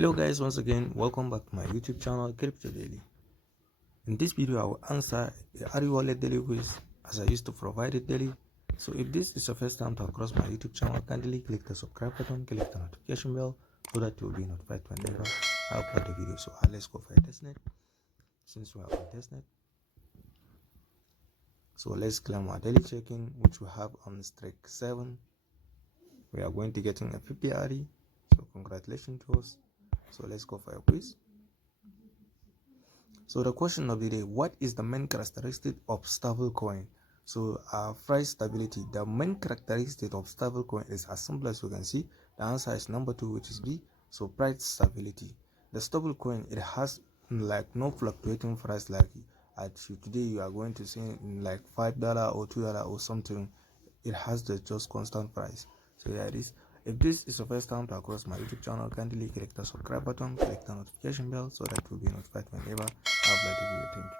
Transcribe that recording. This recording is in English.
Hello guys, once again welcome back to my YouTube channel Crypto Daily. In this video I will answer the ARI Wallet Daily Quiz as I used to provide it daily. So if this is your first time to cross my YouTube channel, kindly click the subscribe button, click the notification bell so that you will be notified whenever I upload the video. So let's go for a testnet. Since we are on testnet, so let's claim our daily check-in, which we have on streak 7. We are going to getting a 50 ARI, so congratulations to us. So let's go for a quiz. So the question of the day: what is the main characteristic of stable coin? So price stability. The main characteristic of stable coin is as simple as you can see. The answer is number 2, which is B. So price stability. The stable coin, it has like no fluctuating price, like today you are going to see like $5 or $2 or something. It has the just constant price. So yeah, it is. If this is your first time to cross my YouTube channel, kindly click the subscribe button, click the notification bell so that you'll be notified whenever I upload a video. Thank you.